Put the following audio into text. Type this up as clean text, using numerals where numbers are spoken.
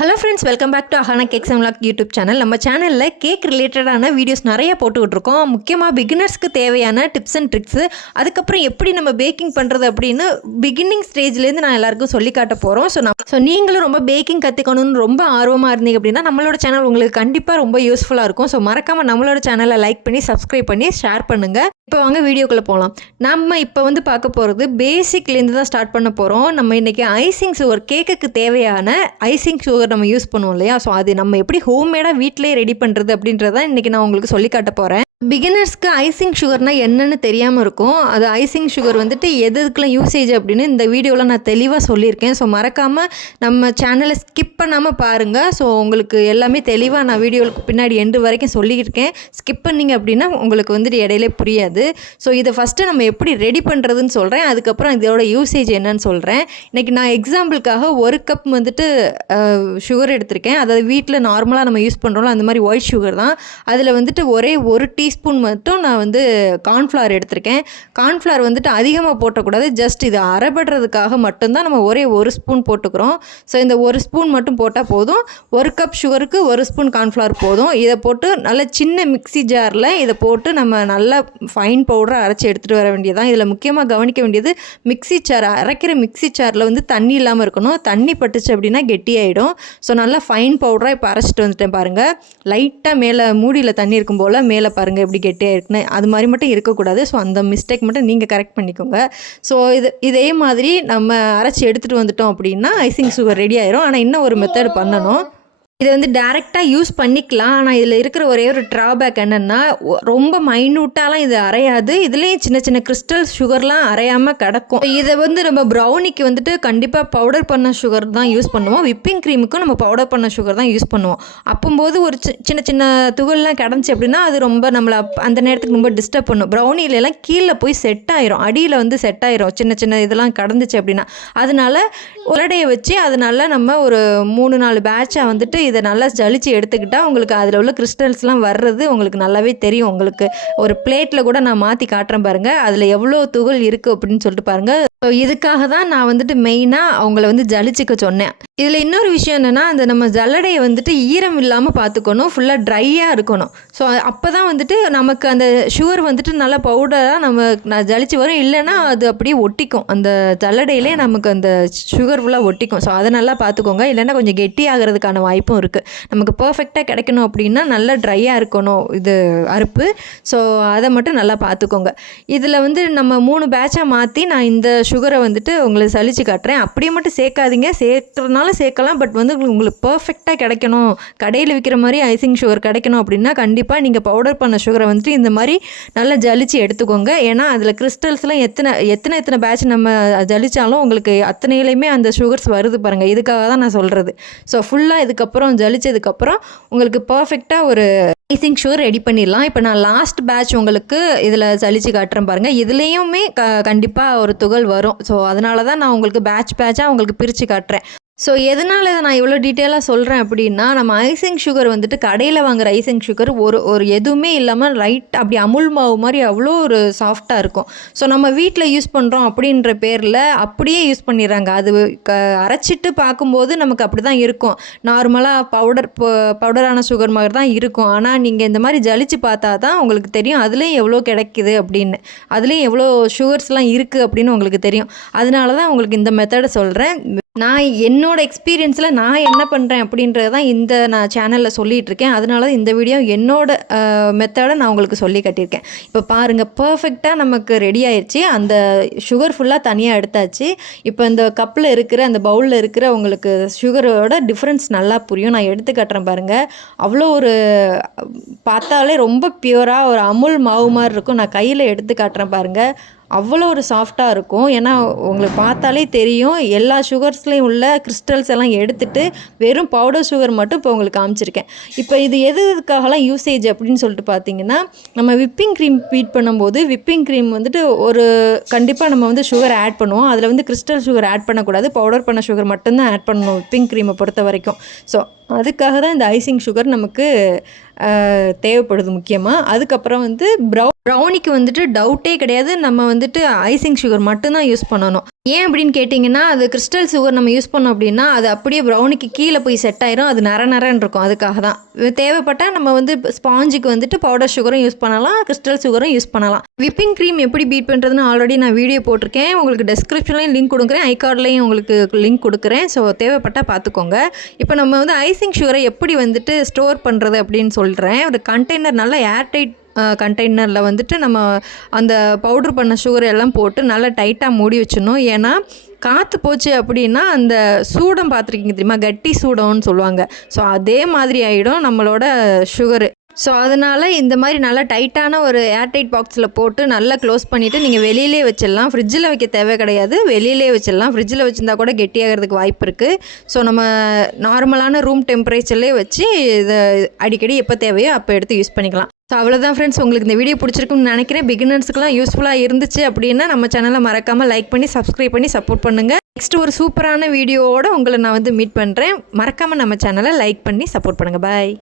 Hello friends, welcome back to Ahana cakes and vlog YouTube channel. நம்ம சேனலில் cake ரிலேட்டடான videos நிறைய போட்டுக்கிட்டுருக்கோம். முக்கியமாக பிகினர்ஸ்க்கு தேவையான டிப்ஸ் அண்ட் ட்ரிக்ஸு, அதுக்கப்புறம் எப்படி நம்ம பேக்கிங் பண்ணுறது அப்படின்னு பிகினிங் ஸ்டேஜ்லேருந்து நான் எல்லாருக்கும் சொல்லி காட்ட போகிறோம். ஸோ நீங்களும் ரொம்ப பேக்கிங் கற்றுக்கணும்னு ரொம்ப ஆர்வமாக இருந்தீங்க அப்படின்னா நம்மளோட சேனல் உங்களுக்கு கண்டிப்பாக ரொம்ப யூஸ்ஃபுல்லாக இருக்கும். ஸோ மறக்காமல் நம்மளோட சேனலை லைக் பண்ணி சப்ஸ்கிரைப் பண்ணி ஷேர் பண்ணுங்கள். இப்போ வாங்க வீடியோக்குள்ளே போகலாம். நம்ம இப்போ பார்க்க போகிறது பேசிக்லேருந்து தான் ஸ்டார்ட் பண்ண போகிறோம். நம்ம இன்றைக்கி ஐசிங் சுகர், கேக்குக்கு தேவையான ஐசிங் சுகர் நம்ம யூஸ் பண்ணுவோம் இல்லையா? ஸோ அது நம்ம எப்படி ஹோம்மேடாக வீட்டிலே ரெடி பண்ணுறது அப்படின்றத இன்றைக்கி நான் உங்களுக்கு சொல்லி காட்ட போகிறேன். பிகினர்ஸ்க்கு ஐசிங் சுகர்னால் என்னென்னு தெரியாமல் இருக்கும். அது ஐசிங் சுகர் எதுக்கெல்லாம் யூசேஜ் அப்படின்னு இந்த வீடியோவில் நான் தெளிவாக சொல்லியிருக்கேன். ஸோ மறக்காமல் நம்ம சேனலை ஸ்கிப் பண்ணாமல் பாருங்கள். ஸோ உங்களுக்கு எல்லாமே தெளிவாக நான் வீடியோவுக்கு பின்னாடி எண்டு வரைக்கும் சொல்லியிருக்கேன். ஸ்கிப் பண்ணிங்க அப்படின்னா உங்களுக்கு இடையிலே புரியாது. ஸோ இதை ஃபஸ்ட்டு நம்ம எப்படி ரெடி பண்ணுறதுன்னு சொல்கிறேன். அதுக்கப்புறம் இதோட யூசேஜ் என்னன்னு சொல்கிறேன். இன்றைக்கி நான் எக்ஸாம்பிளுக்காக 1 கப் சுகர் எடுத்திருக்கேன். அதாவது வீட்டில் நார்மலாக நம்ம யூஸ் பண்ணுறோம்ல அந்த மாதிரி ஒயிட் சுகர் தான். அதில் ஒரே 1 டீஸ்பூன் மட்டும் நான் கார்ன்ஃப்ளவர் எடுத்திருக்கேன். கார்ன்ஃப்ளவர் அதிகமாக போட்டக்கூடாது. ஜஸ்ட் இது அரைபடுறதுக்காக மட்டும்தான் நம்ம ஒரே 1 ஸ்பூன் போட்டுக்கிறோம். ஸோ இந்த 1 ஸ்பூன் மட்டும் போட்டால் போதும். 1 கப் சுகருக்கு 1 ஸ்பூன் கார்ன்ஃப்ளவர் போதும். இதை போட்டு நல்ல சின்ன மிக்ஸி ஜாரில் இதை போட்டு நம்ம நல்லா ஃபைன் பவுடரை அரைச்சி எடுத்துகிட்டு வர வேண்டியதான். இதில் முக்கியமாக கவனிக்க வேண்டியது அரைக்கிற மிக்ஸி ஜாரில் தண்ணி இல்லாமல் இருக்கணும். தண்ணி பட்டுச்சு அப்படின்னா கெட்டியாயிடும். ஸோ நல்லா ஃபைன் பவுடராக இப்போ அரைச்சிட்டு வந்துட்டேன் பாருங்கள். லைட்டாக மேலே மூடியில் தண்ணி இருக்கும் போல் மேலே பாருங்கள் எப்படி கெட்டியாக இருக்குன்னு. அது மாதிரி மட்டும் இருக்கக்கூடாது. ஸோ அந்த மிஸ்டேக் மட்டும் நீங்கள் கரெக்ட் பண்ணிக்கோங்க. ஸோ இதே மாதிரி நம்ம அரைச்சி எடுத்துகிட்டு வந்துட்டோம் அப்படின்னா ஐசிங் சுகர் ரெடி ஆயிரும். ஆனால் இன்னும் ஒரு மெத்தட் பண்ணணும். இதை டேரெக்டாக யூஸ் பண்ணிக்கலாம். ஆனால் இதில் இருக்கிற ஒரே ஒரு ட்ராபேக் என்னென்னா ரொம்ப மைன்யூட்டாலாம் இது அரையாது. இதுலேயும் சின்ன சின்ன கிறிஸ்டல் சுகர்லாம் அரையாமல் கிடக்கும். இதை நம்ம ப்ரௌனிக்கு கண்டிப்பாக பவுடர் பண்ண சுகர் தான் யூஸ் பண்ணுவோம். விப்பிங் க்ரீமுக்கும் நம்ம பவுடர் பண்ண சுகர் தான் யூஸ் பண்ணுவோம். அப்போது ஒரு சின்ன சின்ன துகள்லாம் கிடஞ்சி அப்படின்னா அது ரொம்ப நம்மளை அந்த நேரத்துக்கு ரொம்ப டிஸ்டர்ப் பண்ணும். ப்ரௌனிலெலாம் கீழே போய் செட் ஆயிரும், அடியில் செட் ஆயிரும் சின்ன சின்ன இதெல்லாம் கடந்துச்சு அப்படின்னா. அதனால உரடையை வச்சு அதனால நம்ம ஒரு 3-4 பேட்சாக இதை நல்லா ஜலிச்சு எடுத்துக்கிட்டால் உங்களுக்கு அதில் உள்ள கிறிஸ்டல்ஸ்லாம் வர்றது உங்களுக்கு நல்லாவே தெரியும். உங்களுக்கு ஒரு பிளேட்டில் கூட நான் மாற்றி காட்டுறேன் பாருங்கள். அதில் எவ்வளோ துகள் இருக்குது அப்படின்னு சொல்லிட்டு பாருங்கள். ஸோ இதுக்காக தான் நான் மெயினாக அவங்கள ஜலிச்சிக்க சொன்னேன். இதில் இன்னொரு விஷயம் என்னென்னா, அந்த நம்ம ஜல்லடையை ஈரம் இல்லாமல் பார்த்துக்கணும். ஃபுல்லாக ட்ரையாக இருக்கணும். ஸோ அப்போ தான் நமக்கு அந்த சுகர் நல்லா பவுடராக நான் ஜலிச்சு வரும். இல்லைன்னா அது அப்படியே ஒட்டிக்கும். அந்த ஜல்லடையிலே நமக்கு அந்த சுகர் ஃபுல்லாக ஒட்டிக்கும். ஸோ அதை நல்லா பார்த்துக்கோங்க. இல்லைன்னா கொஞ்சம் கெட்டி ஆகிறதுக்கான வாய்ப்பும் இருக்குது. நமக்கு பர்ஃபெக்டாக கிடைக்கணும் அப்படின்னா நல்லா ட்ரையாக இருக்கணும் இது அறுப்பு. ஸோ அதை மட்டும் நல்லா பார்த்துக்கோங்க. இதில் நம்ம 3 பேட்சாக மாற்றி நான் இந்த சுகரை உங்களுக்கு சலிச்சு காட்டுறேன். அப்படியே மட்டும் சேர்க்காதீங்க. சேர்க்கறதுனால சேர்க்கலாம். பட் உங்களுக்கு பர்ஃபெக்டாக கிடைக்கணும், கடையில் விற்கிற மாதிரி ஐசிங் சுகர் கிடைக்கணும் அப்படின்னா கண்டிப்பாக நீங்கள் பவுடர் பண்ண சுகரை இந்த மாதிரி நல்லா ஜலிச்சு எடுத்துக்கோங்க. ஏன்னா அதில் கிறிஸ்டல்ஸ்லாம் எத்தனை பேட்ச் நம்ம ஜலிச்சாலும் உங்களுக்கு அத்தனையிலையுமே அந்த சுகர்ஸ் வருது பாருங்கள். இதுக்காக தான் நான் சொல்கிறது. ஸோ ஃபுல்லாக இதுக்கப்புறம் ஜலிச்சதுக்கப்புறம் உங்களுக்கு பர்ஃபெக்டாக ஒரு ஐசிங் சுகர் ரெடி பண்ணிடலாம். இப்போ நான் லாஸ்ட் பேட்ச் உங்களுக்கு இதில் சலிச்சு காட்டுறேன் பாருங்கள். இதுலேயுமே கண்டிப்பாக ஒரு துகள் வரும். ஸோ அதனால தான் நான் உங்களுக்கு பேட்சாக உங்களுக்கு பிரித்து காட்டுறேன். ஸோ எதனால் இதை நான் இவ்வளோ டீட்டெயிலாக சொல்கிறேன் அப்படின்னா, நம்ம ஐசிங் சுகர் கடையில் வாங்குகிற ஐசிங் சுகர் ஒரு எதுவுமே இல்லாமல் லைட் அப்படி அமுல் மாவு மாதிரி அவ்வளோ ஒரு சாஃப்டாக இருக்கும். ஸோ நம்ம வீட்டில் யூஸ் பண்ணுறோம் அப்படின்ற பேரில் அப்படியே யூஸ் பண்ணிடுறாங்க. அது அரைச்சிட்டு பார்க்கும்போது நமக்கு அப்படி தான் இருக்கும். நார்மலாக பவுடரான சுகர் மாதிரி தான் இருக்கும். ஆனால் நீங்கள் இந்த மாதிரி ஜலிச்சு பார்த்தா தான் உங்களுக்கு தெரியும் அதுலேயும் எவ்வளோ கிடைக்குது அப்படின்னு, அதுலேயும் எவ்வளோ சுகர்ஸ்லாம் இருக்குது அப்படின்னு உங்களுக்கு தெரியும். அதனால தான் உங்களுக்கு இந்த மெத்தடை சொல்கிறேன். நான் என்னோடய எக்ஸ்பீரியன்ஸில் நான் என்ன பண்ணுறேன் அப்படின்றது தான் நான் சேனலில் சொல்லிகிட்ருக்கேன். அதனால இந்த வீடியோ மெத்தடை நான் உங்களுக்கு சொல்லி கட்டியிருக்கேன். இப்போ பாருங்கள், பர்ஃபெக்டாக நமக்கு ரெடி ஆயிடுச்சு. அந்த சுகர் ஃபுல்லாக தனியாக எடுத்தாச்சு. இப்போ இந்த கப்பில் இருக்கிற அந்த பவுலில் இருக்கிற உங்களுக்கு சுகரோட டிஃப்ரென்ஸ் நல்லா புரியும். நான் எடுத்து காட்டுறேன் பாருங்கள். அவ்வளோ ஒரு பார்த்தாலே ரொம்ப பியூராக ஒரு அமுல் மாவு மாதிரி இருக்கும். நான் கையில் எடுத்து காட்டுறேன் பாருங்கள். அவ்வளோ ஒரு சாஃப்டாக இருக்கும். ஏன்னா உங்களுக்கு பார்த்தாலே தெரியும் எல்லா சுகர்ஸ்லேயும் உள்ள கிறிஸ்டல்ஸ் எல்லாம் எடுத்துகிட்டு வெறும் பவுடர் சுகர் மட்டும் இப்போ உங்களுக்கு காமிச்சிருக்கேன். இப்போ இது எதுக்காகலாம் யூசேஜ் அப்படின்னு சொல்லிட்டு பார்த்தீங்கன்னா, நம்ம விப்பிங் க்ரீம் பீட் பண்ணும்போது விப்பிங் க்ரீம் ஒரு கண்டிப்பாக நம்ம சுகர் ஆட் பண்ணுவோம். அதில் கிறிஸ்டல் சுகர் ஆட் பண்ணக்கூடாது. பவுடர் பண்ண சுகர் மட்டும்தான் ஆட் பண்ணணும் விப்பிங் க்ரீமை பொறுத்த வரைக்கும். ஸோ அதுக்காக தான் இந்த ஐசிங் சுகர் நமக்கு தேவைப்படுது முக்கியமாக. அதுக்கப்புறம் ப்ரௌனிக்கு டவுட்டே கிடையாது. நம்ம ஐசிங் சுகர் மட்டும்தான் யூஸ் பண்ணணும். ஏன் அப்படின்னு கேட்டிங்கன்னா, அது கிறிஸ்டல் சுகர் நம்ம யூஸ் பண்ணோம் அப்படின்னா, அது அப்படியே ப்ரௌனிக்கு கீழ போய் செட் ஆயிரும். அது நர நரன்னு இருக்கும். அதுக்காக தான். தேவைப்பட்டா நம்ம வந்து ஸ்பாஞ்சுக்கு வந்துட்டு பவுடர் சுகரும் யூஸ் பண்ணலாம். கிறிஸ்டல் சுகரும் யூஸ் பண்ணலாம். விப்பிங் க்ரீம் எப்படி பீட் பண்ணுறதுன்னு ஆல்ரெடி நான் வீடியோ போட்டிருக்கேன். உங்களுக்கு டிஸ்கிரிப்ஷன்லேயும் லிங்க் கொடுக்குறேன். ஐகார்ட்லேயும் உங்களுக்கு லிங்க் கொடுக்குறேன். ஸோ தேவைப்பட்டா பார்த்துக்கோங்க. இப்போ நம்ம வந்து ஐசிங் சுகரை எப்படி வந்துட்டு ஸ்டோர் பண்ணுறது அப்படின்னு சொல்கிறேன். ஒரு கண்டெய்னர் நல்லா ஏர்டைட் கண்டெய்னரில் வந்துட்டு நம்ம அந்த பவுட்ரு பண்ண சுகர் எல்லாம் போட்டு நல்லா டைட்டாக மூடி வச்சிடணும். ஏன்னா காற்று போச்சு அப்படின்னா அந்த சூடம் பார்த்துருக்கீங்க தெரியுமா, கட்டி சூடம்னு சொல்லுவாங்க. ஸோ அதே மாதிரி ஆகிடும் நம்மளோட சுகரு. ஸோ அதனால் இந்த மாதிரி நல்லா டைட்டான ஒரு ஏர்டைட் பாக்ஸில் போட்டு நல்லா க்ளோஸ் பண்ணிவிட்டு நீங்கள் வெளியிலே வச்சிடலாம். ஃப்ரிட்ஜில் வைக்க தேவை கிடையாது, வெளியிலே வச்சிடலாம். ஃப்ரிட்ஜில் வச்சுருந்தா கூட கெட்டியாகிறதுக்கு வாய்ப்பு இருக்குது. ஸோ நம்ம நார்மலான ரூம் டெம்பரேச்சர்லேயே வச்சு இதை அடிக்கடி எப்போ தேவையோ அப்போ எடுத்து யூஸ் பண்ணிக்கலாம். ஸோ அவ்வளோதான் ஃப்ரெண்ட்ஸ், உங்களுக்கு இந்த வீடியோ பிடிச்சிருக்குன்னு நினைக்கிறேன். பிகினர்ஸ்க்குலாம் யூஸ்ஃபுல்லாக இருந்துச்சு அப்படின்னா நம்ம சேனலை மறக்காமல் லைக் பண்ணி சப்ஸ்கிரைப் பண்ணி சப்போர்ட் பண்ணுங்கள். நெக்ஸ்ட் ஒரு சூப்பரான வீடியோவோட உங்களை நான் வந்து மீட் பண்ணுறேன். மறக்காமல் நம்ம சேனலை லைக் பண்ணி சப்போர்ட் பண்ணுங்கள். பாய்.